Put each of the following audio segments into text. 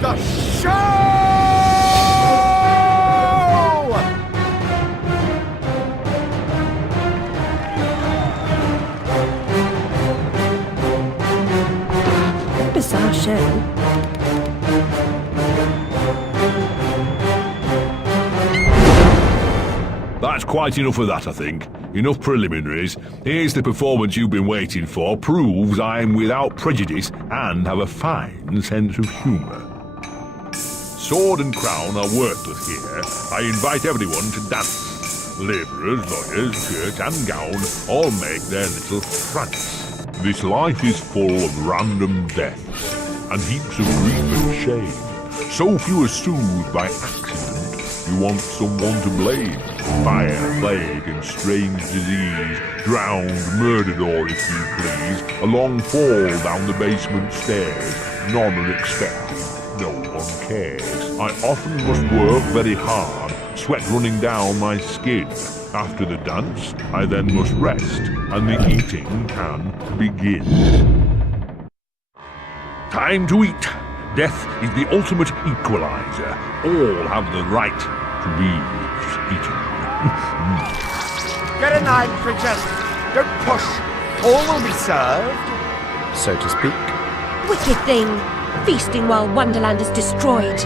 the show! Bizarre show. That's quite enough of that, I think. Enough preliminaries. Here's the performance you've been waiting for. Proves I'm without prejudice and have a fine sense of humour. Sword and crown are worthless here. I invite everyone to dance. Labourers, lawyers, shirt and gown all make their little prance. This life is full of random deaths and heaps of grief and shame. So few are soothed by accident. You want someone to blame. Fire, plague and strange disease. Drowned, murdered or, if you please, a long fall down the basement stairs. None are expected. No one cares. I often must work very hard, sweat running down my skin. After the dance, I then must rest, and the eating can begin. Time to eat. Death is the ultimate equalizer. All have the right to be eaten. Get a knife, princess. Don't push. All will be served. So to speak. Wicked thing. Feasting while Wonderland is destroyed.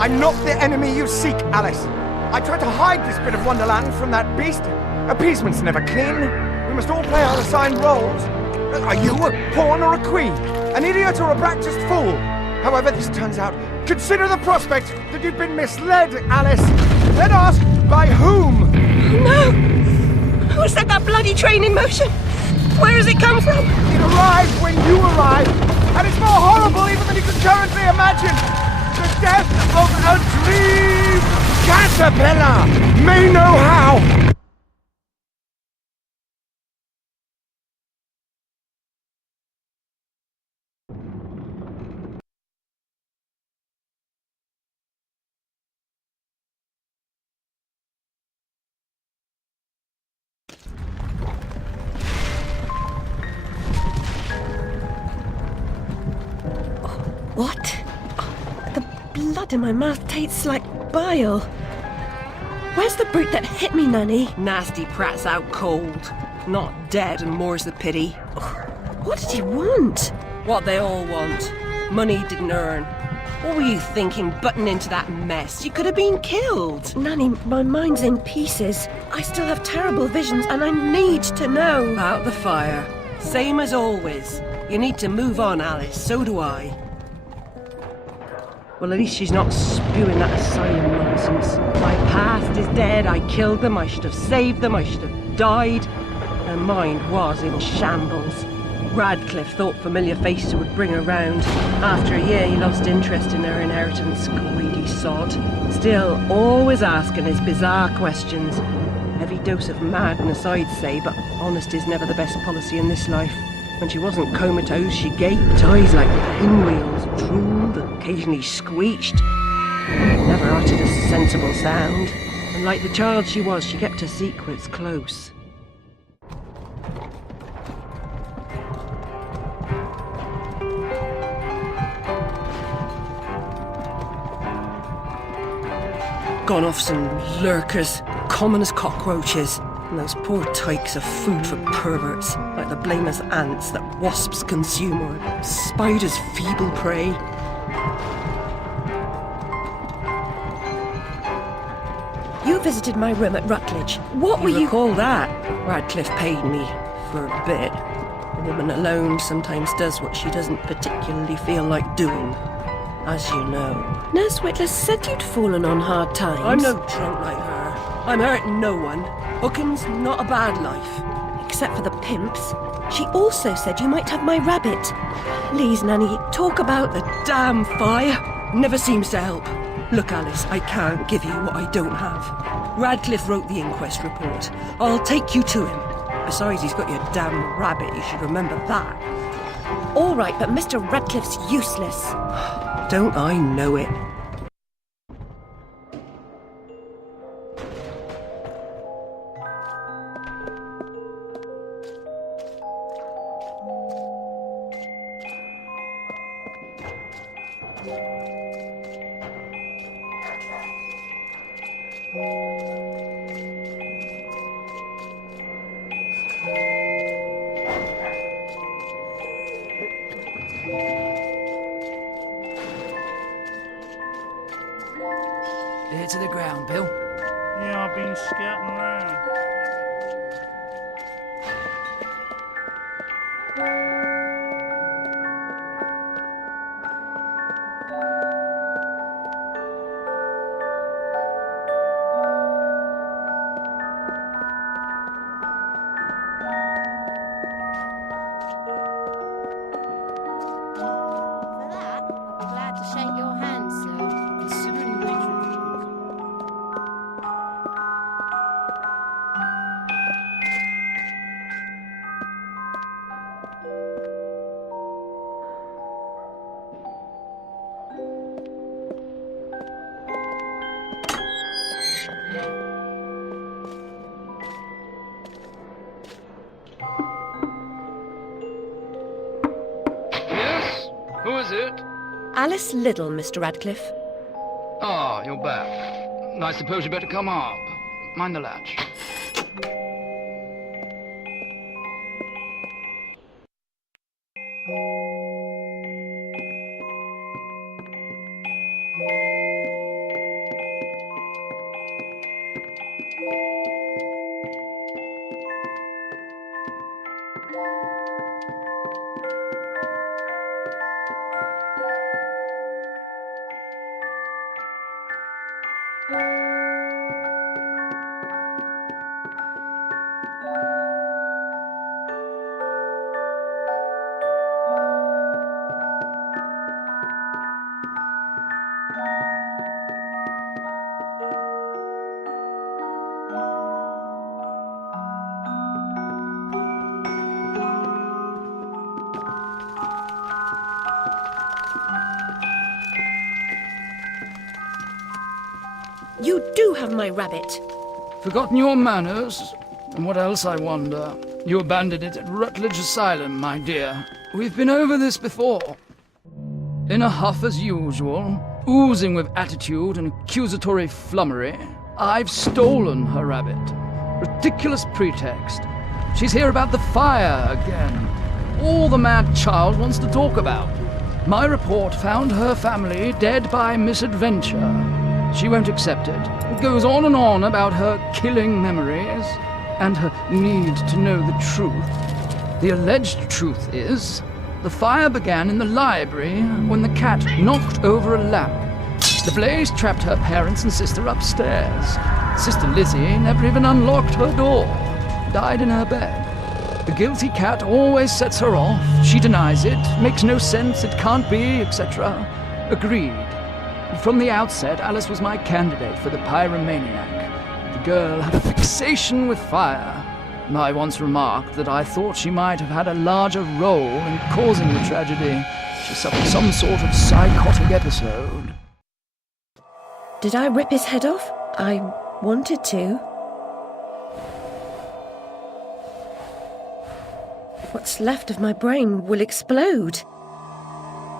I'm not the enemy you seek, Alice. I tried to hide this bit of Wonderland from that beast. Appeasement's never clean. We must all play our assigned roles. Are you a pawn or a queen? An idiot or a practiced fool? However this turns out, consider the prospect that you've been misled, Alice. Then ask, by whom? No! Who set that bloody train in motion? Where has it come from? It arrived when you arrived, and it's more horrible even than you can currently imagine. The death of a dream caterpillar may know how. What? Oh, the blood in my mouth tastes like bile. Where's the brute that hit me, Nanny? Nasty prat's out cold. Not dead, and more's the pity. What did he want? What they all want. Money he didn't earn. What were you thinking, butting into that mess? You could have been killed. Nanny, my mind's in pieces. I still have terrible visions, and I need to know. About the fire. Same as always. You need to move on, Alice. So do I. Well, at least she's not spewing that asylum nonsense. My past is dead. I killed them. I should have saved them. I should have died. Her mind was in shambles. Radcliffe thought familiar faces would bring her round. After a year, he lost interest in her inheritance. Greedy sod. Still, always asking his bizarre questions. Heavy dose of madness, I'd say, but honesty's never the best policy in this life. When she wasn't comatose, she gaped, eyes like pinwheels, drooled, and occasionally screeched. Never uttered a sensible sound. And like the child she was, she kept her secrets close. Gone off some lurkers, common as cockroaches. And those poor tykes are food for perverts, like the blameless ants that wasps consume or spiders' feeble prey. You visited my room at Rutledge. What were you... recall that? Radcliffe paid me for a bit. A woman alone sometimes does what she doesn't particularly feel like doing. As you know. Nurse Whitler said you'd fallen on hard times. I'm no drunk like her. I'm hurting no one. Hooking's not a bad life. Except for the pimps. She also said you might have my rabbit. Please, Nanny, talk about... The damn fire never seems to help. Look, Alice, I can't give you what I don't have. Radcliffe wrote the inquest report. I'll take you to him. Besides, he's got your damn rabbit, you should remember that. All right, but Mr. Radcliffe's useless. Don't I know it? it to the ground, Bill? Yeah, I've been scouting around. For that, I'll be glad to shake your hand, sir. Considering the nature of the good. Yes? Who is it? Alice Liddell, Mr. Radcliffe. Ah, you're back. I suppose you better come up. Mind the latch. You do have my rabbit. Forgotten your manners? And what else, I wonder? You abandoned it at Rutledge Asylum, my dear. We've been over this before. In a huff as usual, oozing with attitude and accusatory flummery, I've stolen her rabbit. Ridiculous pretext. She's here about the fire again. All the mad child wants to talk about. My report found her family dead by misadventure. She won't accept it. It goes on about her killing memories and her need to know the truth. The alleged truth is, the fire began in the library when the cat knocked over a lamp. The blaze trapped her parents and sister upstairs. Sister Lizzie never even unlocked her door. Died in her bed. The guilty cat always sets her off. She denies it, makes no sense, it can't be, etc. Agreed. From the outset, Alice was my candidate for the pyromaniac. The girl had a fixation with fire. I once remarked that I thought she might have had a larger role in causing the tragedy. She suffered some sort of psychotic episode. Did I rip his head off? I wanted to. What's left of my brain will explode.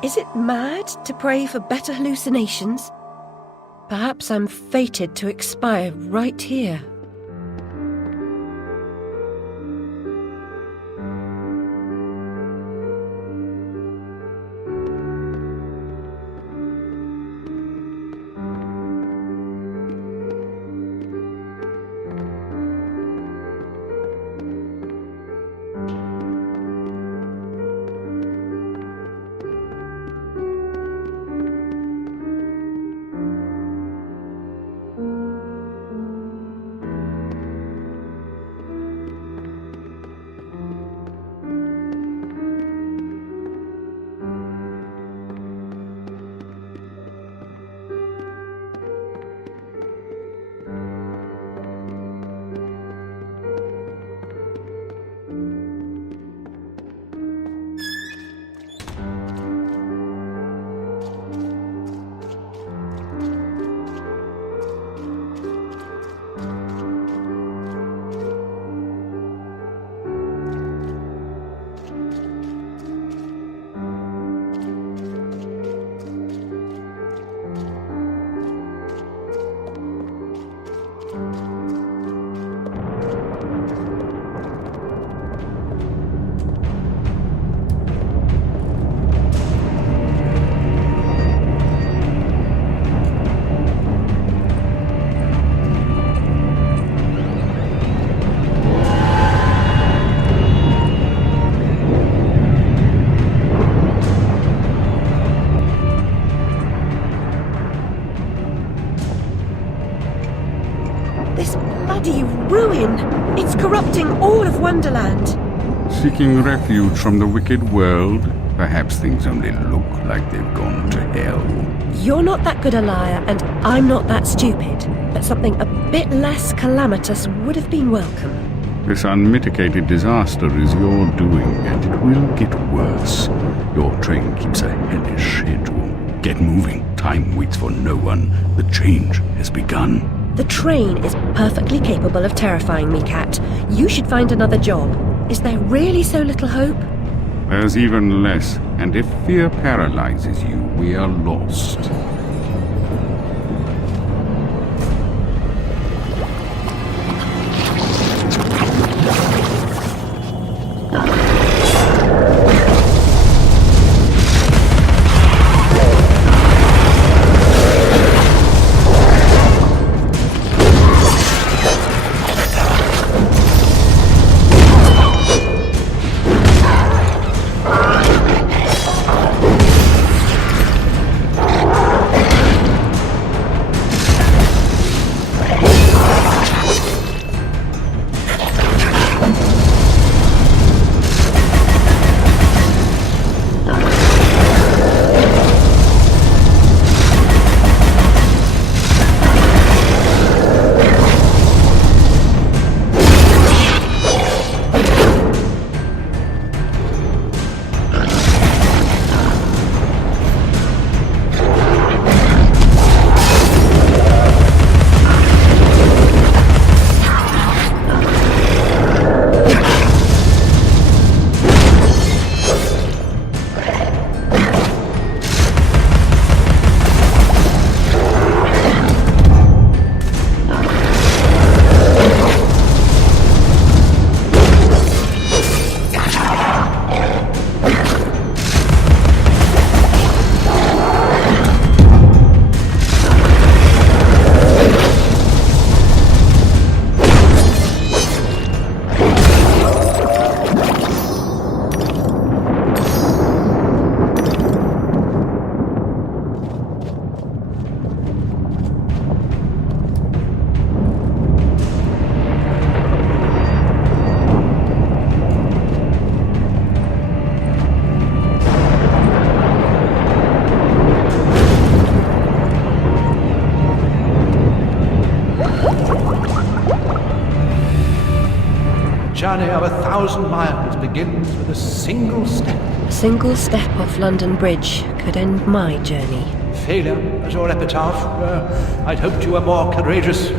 Is it mad to pray for better hallucinations? Perhaps I'm fated to expire right here. Wonderland. Seeking refuge from the wicked world? Perhaps things only look like they've gone to hell. You're not that good a liar, and I'm not that stupid. But something a bit less calamitous would have been welcome. This unmitigated disaster is your doing, and it will get worse. Your train keeps a hellish schedule. Get moving. Time waits for no one. The change has begun. The train is perfectly capable of terrifying me, Cat. You should find another job. Is there really so little hope? There's even less, and if fear paralyzes you, we are lost. Journey of 1,000 miles begins with a single step. A single step off London Bridge could end my journey. Failure as your epitaph. I'd hoped you were more courageous.